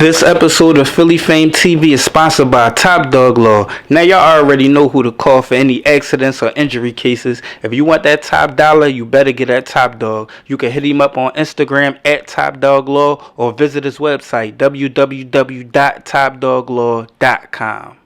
This episode of Philly Fame TV is sponsored by Top Dog Law. Now y'all already know who to call for any accidents or injury cases. If you want that top dollar, you better get that Top Dog. You can hit him up on Instagram at Top Dog Law or visit his website www.topdoglaw.com.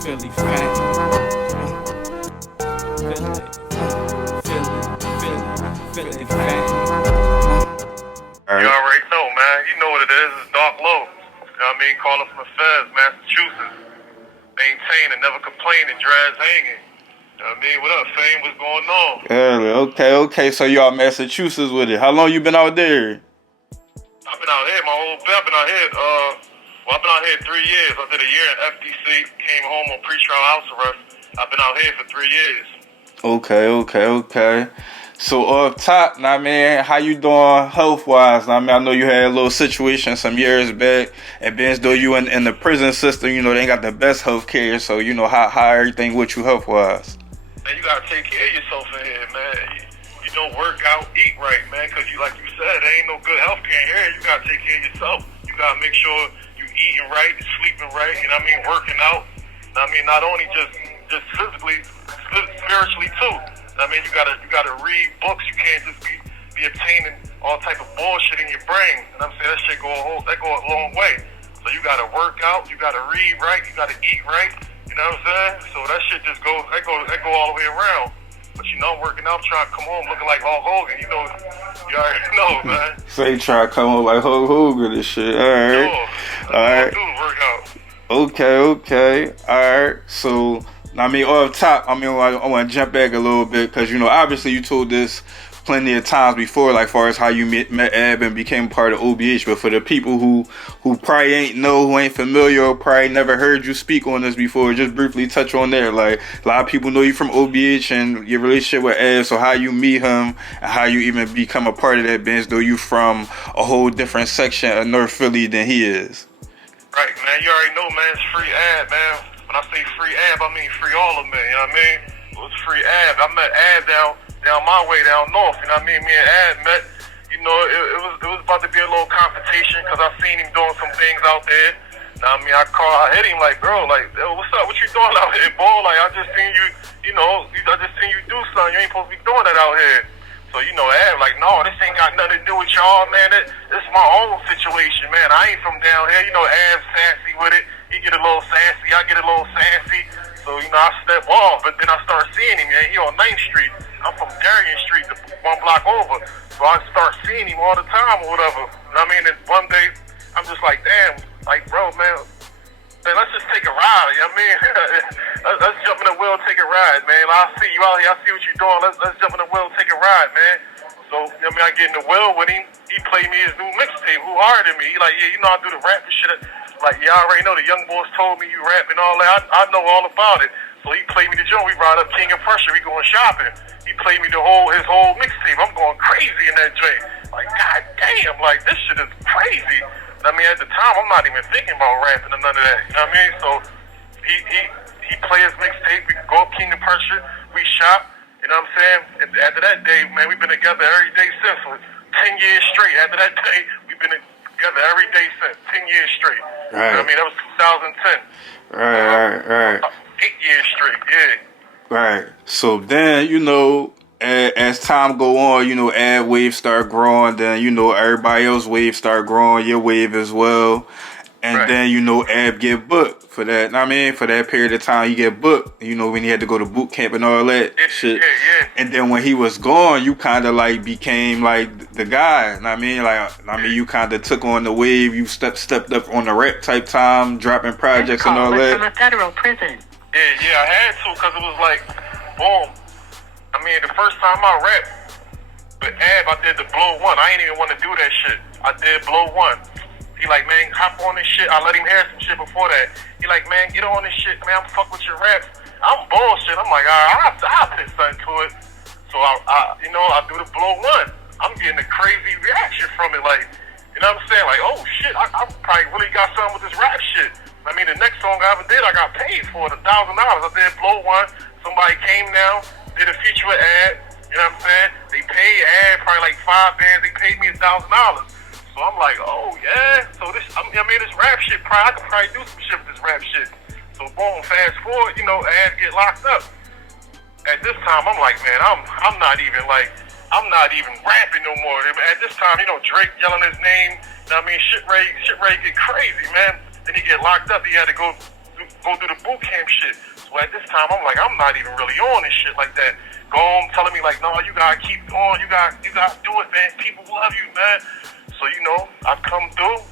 Philly Fame. You already know, man. You know what it is. It's Dark Low. You know what I mean? Calling from the feds, Massachusetts. Maintaining, never complaining, drags hanging. You know what I mean? What up, Fame? What's going on? Okay. So y'all Massachusetts with it. How long you been out there? I've been out here my whole I've been out here, I've been out here 3 years. I did a year in FDC, came home on pretrial house arrest. I've been out here for 3 years. Okay. So up top, now man, how you doing health wise? Now, I know you had a little situation some years back, and being as though you in the prison system, you know they ain't got the best health care. So you know how everything with you health wise. Man, you gotta take care of yourself in here, man. You don't work out, eat right, man, because you like you said, there ain't no good health care in here. You gotta take care of yourself. You gotta make sure you eating right, sleeping right. You know what I mean? Working out. You know what I mean? Not only just physically, spiritually too. I mean, you gotta read books. You can't just be obtaining all type of bullshit in your brain. And I'm saying that shit go a long way. So you gotta work out. You gotta read right. You gotta eat right. You know what I'm saying? So that shit just go all the way around. But you know, I'm working out, trying to come home looking like Hulk Hogan. You know, you already know, man. So you try to come home like Hulk Hogan and shit. All right. Sure. All right. Do work out. Okay. All right. So. I mean, off top, I want to jump back a little bit because, you know, obviously you told this plenty of times before, like far as how you met Ab and became part of OBH. But for the people who probably who ain't familiar or probably never heard you speak on this before, just briefly touch on there. Like a lot of people know you from OBH and your relationship with Ab, so how you meet him and how you even become a part of that bench, though you from a whole different section of North Philly than he is. Right, man. You already know, man. It's free Ab, man. When I say free Ab, I mean free all of them, you know what I mean? It was free Ab. I met Ab down my way down north, you know what I mean? Me and Ab met, you know, it was about to be a little confrontation because I seen him doing some things out there. You know what I mean? I hit him like, bro, like, what's up? What you doing out here, boy? Like, I just seen you do something. You ain't supposed to be doing that out here. So, you know, Ab, like, no, this ain't got nothing to do with y'all, man. This my own situation, man. I ain't from down here. You know, Ab's sassy with it. He get a little sassy, I get a little sassy. So, you know, I step off, but then I start seeing him, man. He on 9th Street. I'm from Darien Street, one block over. So I start seeing him all the time or whatever. You know what I mean? And one day, I'm just like, damn, like, bro, man, let's just take a ride, you know what I mean? let's jump in the wheel, take a ride, man. I see you out here, I see what you're doing. Let's jump in the wheel, take a ride, man. So, you know what I mean? I get in the wheel with him. He played me his new mixtape, Who Harder Than Me. He like, yeah, you know I do the rap and shit. Like, yeah, I already know the young boys told me you rap and all that. I know all about it. So he played me the joint. We brought up King of Pressure. We going shopping. He played me his whole mixtape. I'm going crazy in that joint. Like, god damn, like this shit is crazy. I mean, at the time, I'm not even thinking about rapping or none of that. You know what I mean? So he played his mixtape. We go up King of Pressure. We shop. You know what I'm saying? And after that day, man, we've been together every day since. So 10 years straight. After that day, we've been together every day since 10 years straight. Right. You know what I mean? That was 2010. Right. 8 years straight, yeah. Right. So then, you know, as time go on, you know, Ab wave start growing. Then, you know, everybody else wave start growing. Your wave as well. And right. then, you know, Ab get booked for that. I mean, for that period of time, you get booked. You know, when he had to go to boot camp and all that shit. Yeah. And then when he was gone, you kind of like became like the guy. I mean, you kind of took on the wave. You stepped up on the rap type time, dropping projects and all that. From a federal prison. Yeah, I had to because it was like, boom. I mean, the first time I rapped with Ab, I did the Blow 1. I ain't even want to do that shit. I did Blow 1. He like, man, hop on this shit. I let him hear some shit before that. He like, man, get on this shit, man. I'm fuck with your raps. I'm bullshit. I'm like, all right, I'll put something to it. So I do the Blow 1. I'm getting a crazy reaction from it. Like, you know what I'm saying? Like, oh shit, I probably really got something with this rap shit. I mean, the next song I ever did, I got paid for it, $1,000. I did Blow 1. Somebody came down, did a feature with Ad. You know what I'm saying? They paid Ab probably like 5 bands. They paid me $1,000. So I'm like, oh yeah. So this, I mean, this rap shit. I could probably do some shit with this rap shit. So boom, fast forward, you know, Ab get locked up. At this time, I'm like, man, I'm not even rapping no more. At this time, you know, Drake yelling his name. You know what I mean, shit Ray get crazy, man. Then he get locked up. He had to go do the boot camp shit. So at this time, I'm like, I'm not even really on this shit like that. Go home telling me like, no, you gotta keep on. You gotta do it, man. People love you, man. So you know, I come through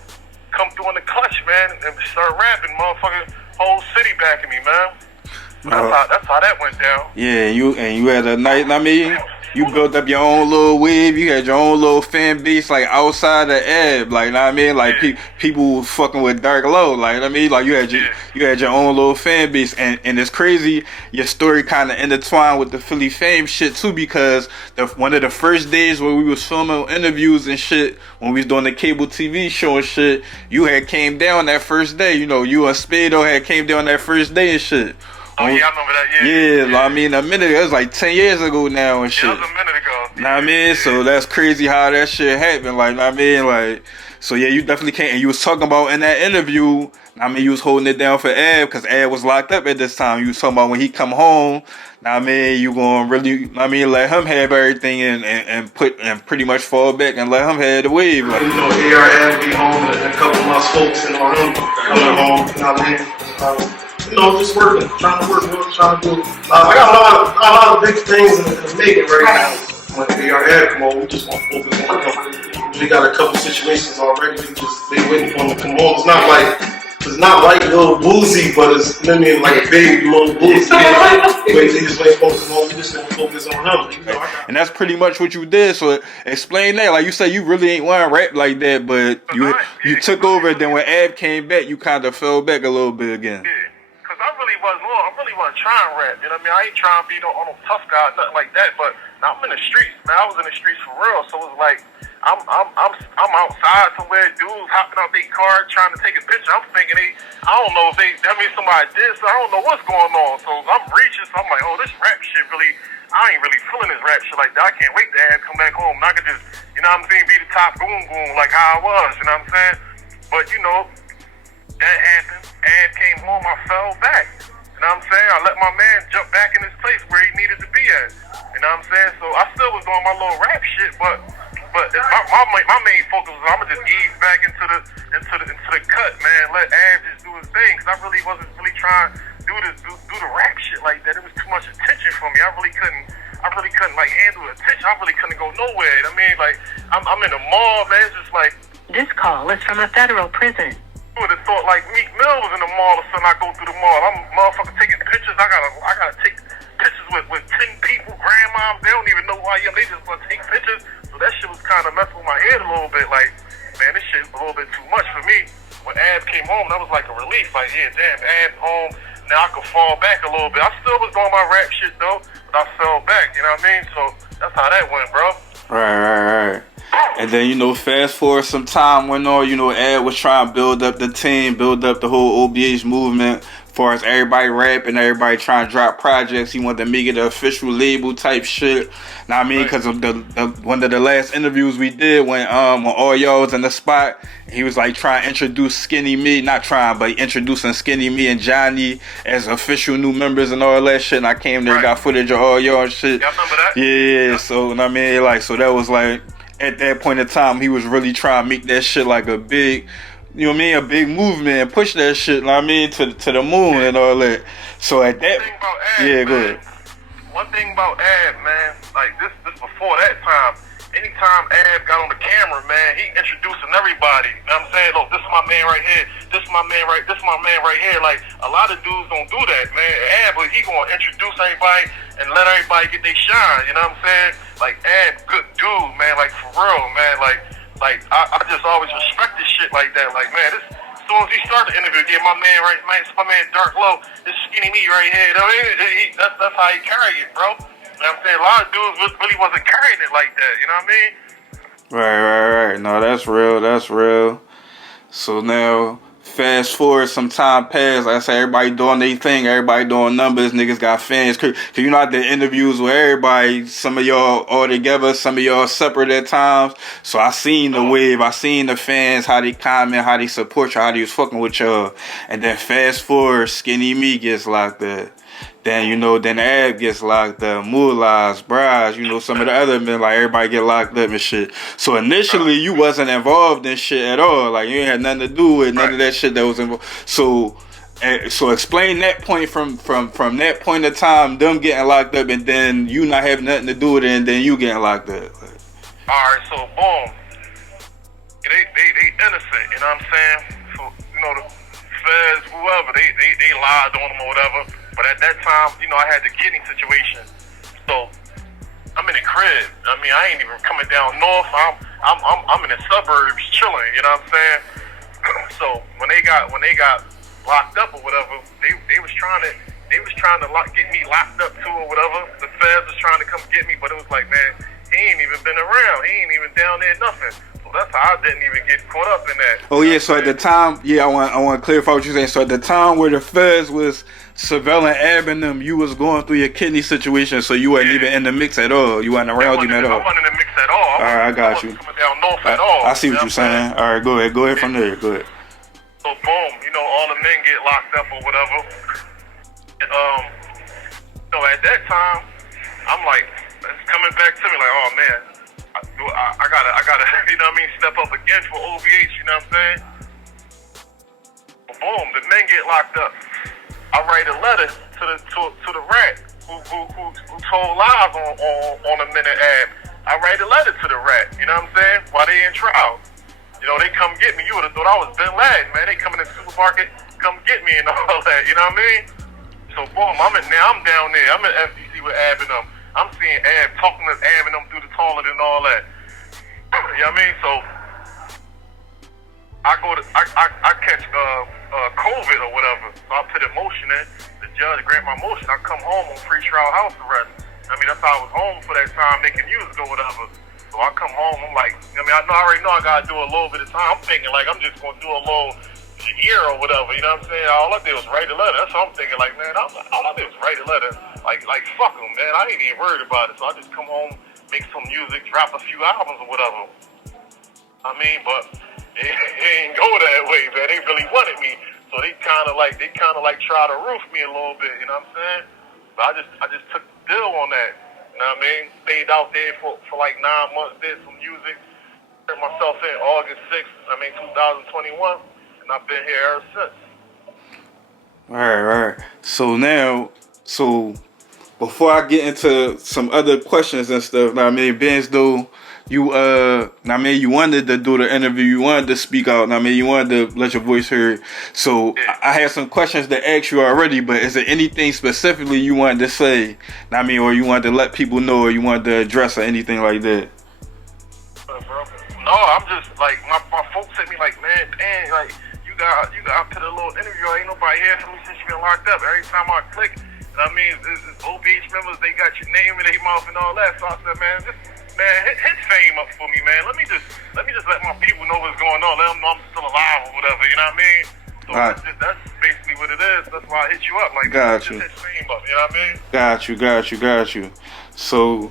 in the clutch, man, and start rapping. Motherfucker, whole city backing me, man. That's how that went down. Yeah, you had a night. I mean, you built up your own little wave. You had your own little fan base, like outside of Ab. Like, know what I mean, like people fucking with Dark Low. Like, I mean, like you had your own little fan base, and it's crazy. Your story kind of intertwined with the Philly Fame shit too, because one of the first days where we was filming interviews and shit, when we was doing the cable TV show and shit, you had came down that first day. You know, you and Spado had came down that first day and shit. Oh yeah, I remember that. Yeah. I mean, a minute ago. It was like 10 years ago now and shit. Yeah, it was a minute ago. Know what I mean? So that's crazy how that shit happened. Like, know what I mean? Like, so yeah, you definitely can't. And you was talking about in that interview, I mean, you was holding it down for Ab because Ab was locked up at this time. You was talking about when he come home, know what I mean, you gonna really, I mean, let him have everything and pretty much fall back and let him have the wave. Like, you know, ARF be home and a couple of my folks and all them coming home. You know what I mean? You know, just working, trying to do. I got a lot of big things in the making right now. When they are at come on, we just want to focus on them. We got a couple situations already. They waiting for them to come home. It's not like little Boozy, but it's like a big little Boozy. They just waiting for them to come home. We just want to focus on them. You know, and that's pretty much what you did. So explain that. Like you said, you really ain't want to rap like that, but you took over. Then when Ab came back, you kind of fell back a little bit again. I really wasn't trying to rap, you know what I mean? I ain't trying to be no tough guy, nothing like that, but now I'm in the streets, man. I was in the streets for real, so it's like, I'm outside somewhere, dudes hopping out their car trying to take a picture. I'm thinking I don't know if somebody did, so I don't know what's going on. So I'm reaching, so I'm like, oh, this rap shit really, I ain't really feeling this rap shit like that. I can't wait to come back home. And I could just, you know what I'm saying, be the top goon like how I was, you know what I'm saying? But, you know, that happened. Ab came home, I fell back. You know what I'm saying? I let my man jump back in his place where he needed to be at. You know what I'm saying? So I still was doing my little rap shit, but my main focus was I'ma just ease back into the cut, man. Let Ab just do his thing, cause I really wasn't really trying to do the rap shit like that. It was too much attention for me. I really couldn't like handle the attention. I really couldn't go nowhere. You know what I mean? Like I'm in the mall, man. It's just like this call is from a federal prison. I would have thought like Meek Mill was in the mall or something. I go through the mall. I'm motherfucker taking pictures. I gotta take pictures with 10 people, grandmoms. They don't even know who I am. They just want to take pictures. So that shit was kind of messing with my head a little bit. Like, man, this shit's a little bit too much for me. When Ab came home, that was like a relief. Like, yeah, damn, Ab home. Now I could fall back a little bit. I still was doing my rap shit though, but I fell back. You know what I mean? So that's how that went, bro. Right. And then, you know, fast forward some time went on, you know, Ab was trying to build up the team, build up the whole OBH movement. As far as everybody rapping, everybody trying to drop projects, he wanted to make it an official label type shit. Now I mean, because of the one of the last interviews we did when all y'all was in the spot, he was like trying to introduce Skinny Me, not trying, but introducing Skinny Me and Johnny as official new members and all that shit. And I came there, got footage of all y'all and shit. Yeah, I remember that. Yeah. So I mean, like, so that was like at that point in time, he was really trying to make that shit like a big. You know what I mean? A big movement and push that shit, you know what I mean, to the moon and all that. So at that, go ahead. One thing about Ab, man, like this before that time, anytime Ab got on the camera, man, he introducing everybody. You know what I'm saying? Look, this is my man right here. This is my man right here. Like, a lot of dudes don't do that, man. Ab, he gonna introduce everybody and let everybody get their shine. You know what I'm saying? Like, Ab, good dude, man. Like, for real, man. Like I just always respect this shit like that. Like, man, as soon as he started the interview, yeah, my man Dark Low, this Skinny Me right here. You know, that's how he carried it, bro. You know what I'm saying? A lot of dudes really wasn't carrying it like that. You know what I mean? Right. No, that's real. So now, fast forward, some time passed. Like I said, everybody doing their thing, everybody doing numbers. Niggas got fans. Cause you know, I did interviews with everybody. Some of y'all all together, some of y'all separate at times. So I seen the wave, I seen the fans, how they comment, how they support you, how they was fucking with y'all. And then fast forward, Skinny Me gets locked up. Then, you know, then the Ab gets locked up, Mullahs, Braz, you know, some of the other men, like, everybody get locked up and shit. So initially, you wasn't involved in shit at all. Like, you ain't had nothing to do with none of that shit that was involved. So explain that point from that point of time, them getting locked up, and then you not having nothing to do with it, and then you getting locked up. Alright, so boom. They innocent, you know what I'm saying? So, you know, the feds, whoever, they lied on them or whatever. But at that time, you know, I had the kidney situation. So I'm in the crib. I mean, I ain't even coming down north. I'm in the suburbs chilling, you know what I'm saying? So when they got locked up or whatever, they was trying to get me locked up too or whatever. The feds was trying to come get me, but it was like, man, he ain't even been around. He ain't even down there, nothing. So that's how I didn't even get caught up in that. Oh yeah, so at the time, I want to clarify what you're saying. So at the time where the feds was surveilling Ab and them, you was going through your kidney situation, so you wasn't even in the mix at all. You wasn't around him at all. I wasn't in the mix at all. Alright, I got you. Coming down north at all. I see what you're saying. Alright, go ahead from there. Go ahead. So boom, you know, all the men get locked up or whatever. So at that time, I'm like, it's coming back to me like, oh man, I gotta, you know what I mean, step up again for OBH, you know what I'm saying? But boom, the men get locked up. I write a letter to the rat who told lies on the men at Ab. I write a letter to the rat, you know what I'm saying? While they in trial. You know, they come get me. You would have thought I was Bin Laden, man. They come in the supermarket, come get me and all that, you know what I mean? So boom, I'm down there. I'm in FDC with Ab and them. I'm seeing Ab talking to Ab and them through the toilet and all that. You know what I mean? So I catch COVID or whatever. So I put a motion in. The judge grant my motion. I come home on pre-trial house arrest. I mean, that's how I was home for that time making music or whatever. So I come home. I'm like, I mean, I already know I gotta do a little bit of time. I'm thinking like I'm just gonna do a little year or whatever. You know what I'm saying? All I did was write a letter. That's what I'm thinking. Like, man, all I did was write a letter. Like fuck them, man. I ain't even worried about it. So I just come home, make some music, drop a few albums or whatever. I mean, but it ain't go that way, man. They really wanted me, so they kind of like try to roof me a little bit. You know what I'm saying? But I just took the deal on that. You know what I mean? Stayed out there for like 9 months, did some music. Turned myself in August 6th, 2021, and I've been here ever since. All right. So before I get into some other questions and stuff, I mean, Benz, though, you wanted to do the interview, you wanted to speak out, you wanted to let your voice heard. So yeah. I had some questions to ask you already, but is there anything specifically you wanted to say, or you wanted to let people know, or you wanted to address or anything like that? No, I'm just like my folks hit me like, man, dang, like you got put a little interview. Ain't nobody here for me since you been locked up. Every time I click, this OBH members, they got your name in their mouth and all that. So I said, man, hit F.A.M.E up for me, man. Let me just let my people know what's going on. Let them know I'm still alive or whatever. You know what I mean? So that's basically what it is. That's why I hit you up. Like, got just you. hit F.A.M.E up. You know what I mean? Got you. So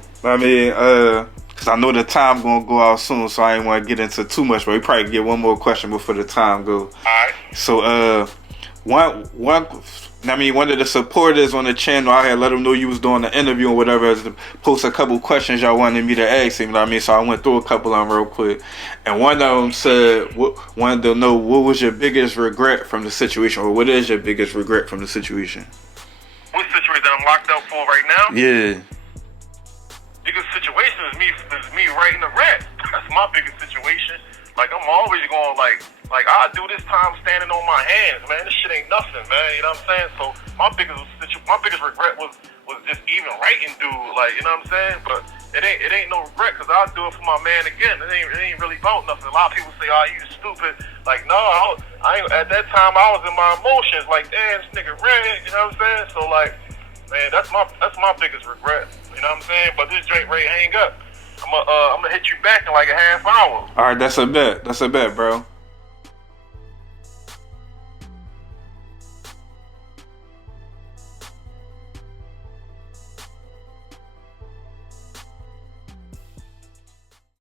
cause I know the time gonna go out soon, so I ain't want to get into too much. But we probably get one more question before the time go. All right. So one of the supporters on the channel, I had let them know you was doing the interview or whatever, as to post a couple questions y'all wanted me to ask him. You know what I mean? So I went through a couple of them real quick, and one of them said, wanted to know what was your biggest regret from the situation, or what is your biggest regret from the situation? What situation that I'm locked up for right now? Yeah. Biggest situation is me writing a rap. That's my biggest situation. Like, I'm always going like I do this time standing on my hands, man. This shit ain't nothing, man. You know what I'm saying? So my biggest regret was just even writing, dude. Like, you know what I'm saying? But it ain't no regret, because I'll do it for my man again. It ain't really about nothing. A lot of people say, oh, you stupid. Like, no, I ain't, at that time I was in my emotions. Like, damn, this nigga ran. You know what I'm saying? So like, man, that's my biggest regret. You know what I'm saying? But this joint ready to hang up. I'm gonna hit you back in like a half hour. All right, that's a bet, bro.